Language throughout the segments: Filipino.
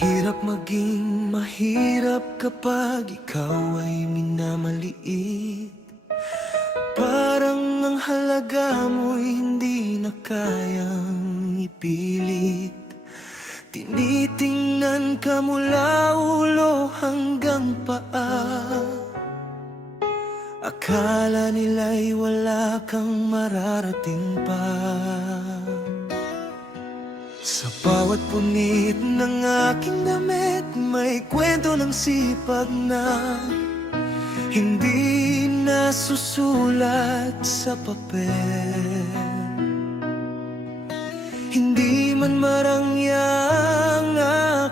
Hirap maging mahirap kapag ikaw ay minamaliit. Parang ang halaga mo'y hindi na kayang ipilit. Tinitingnan ka mula ulo hanggang paa. Akala nila'y wala kang mararating pa. Sa bawat punit ng aking damit, may kwento ng sipag na hindi nasusulat sa papel. Hindi man marangyang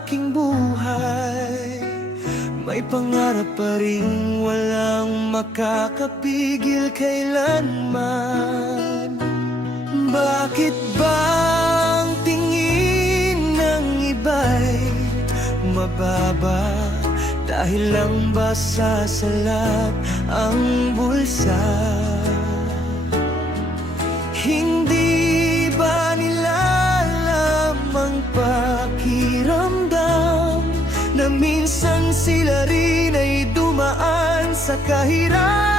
aking buhay, may pangarap pa rin walang makakapigil kailanman. Bakit bang tingin ng iba'y mababa? Dahil lang ba sasalat ang bulsa? Hindi ba nila alam ang pakiramdam na minsan sila rin ay dumaan sa kahirapan?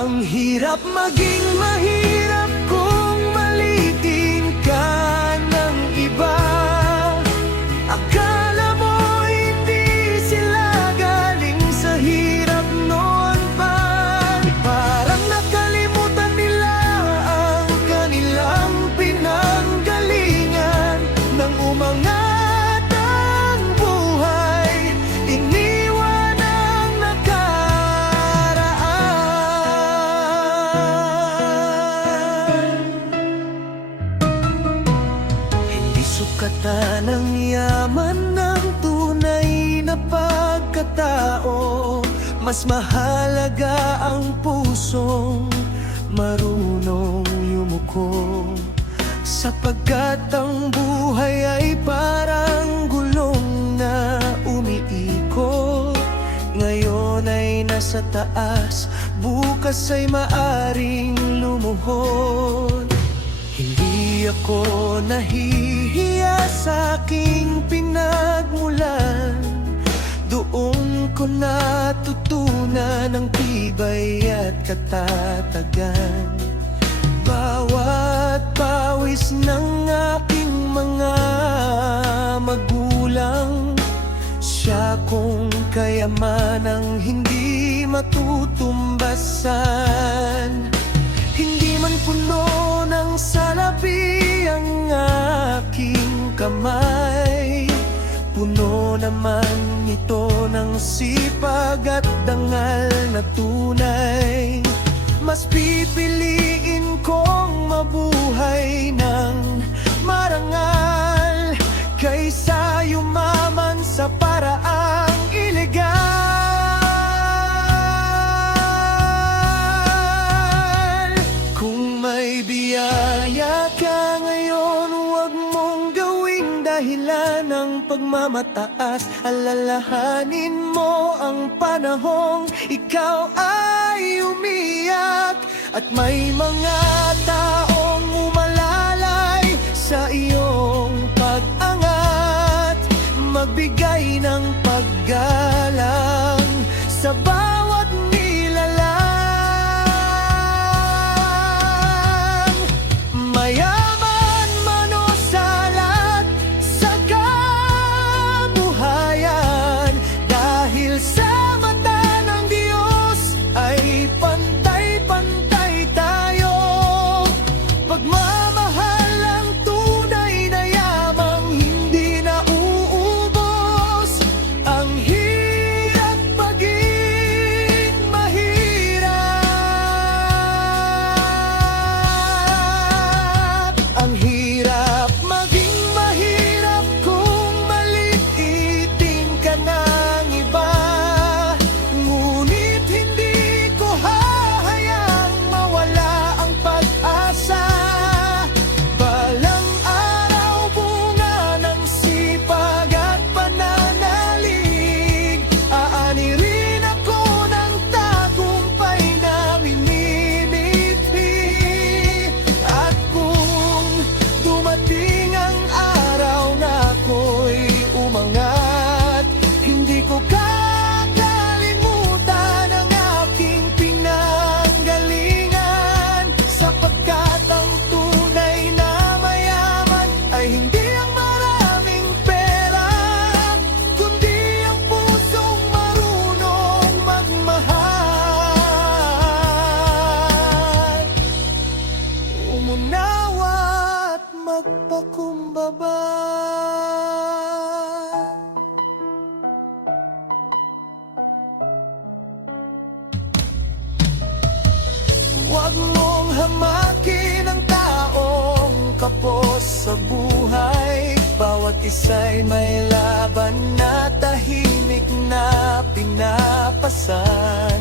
Ang hirap maging mahirap kung malitin ka ng iba. Akala mo hindi sila galing sa hirap noon pa. Parang nakalimutan nila ang kanilang pinanggalingan. Nang umangat ang buhay, iniwan ang nakaraan. Hindi sukatan ng yaman ng tunay na pagkatao. Mas mahalaga ang pusong marunong yumuko. Sapagkat ang buhay ay parang gulong na umiikot. Ngayon ay nasa taas, bukas ay maaring lumuhod. Hindi ako nahihiya sa aking pinagmulan. Doon ko natutunan ang tibay at katatagan. Bawat pawis ng aking mga magulang, siya kung kayamanang hindi matutumbasan. Hindi man puno ng salapi ang aking kamay, puno naman ito ng sipag at dangal na tunay. Mas pipiliin kong mabuhay ng marangal kaysa yumaman sa paraang ilegal. Kung may biyaya ka ngayon, huwag mong gawing dahilan ng pagmamataas. Alalahanin mo ang panahong ikaw ay umiyak. At may mga taong umalalay sa iyong pag-angat. Magbigay ng paggalang sa bawat nilalang. Mayaman man o salat sa kabuhayan, dahil sa mata ng Diyos ay pantay-pantay tayo. Pagmamahal ang tunay na yamang hindi na uubos. Ang hirap maging magpakumbaba. Huwag mong hamakin ang taong kapos sa buhay. Bawat isa'y may laban na tahimik na pinapasan.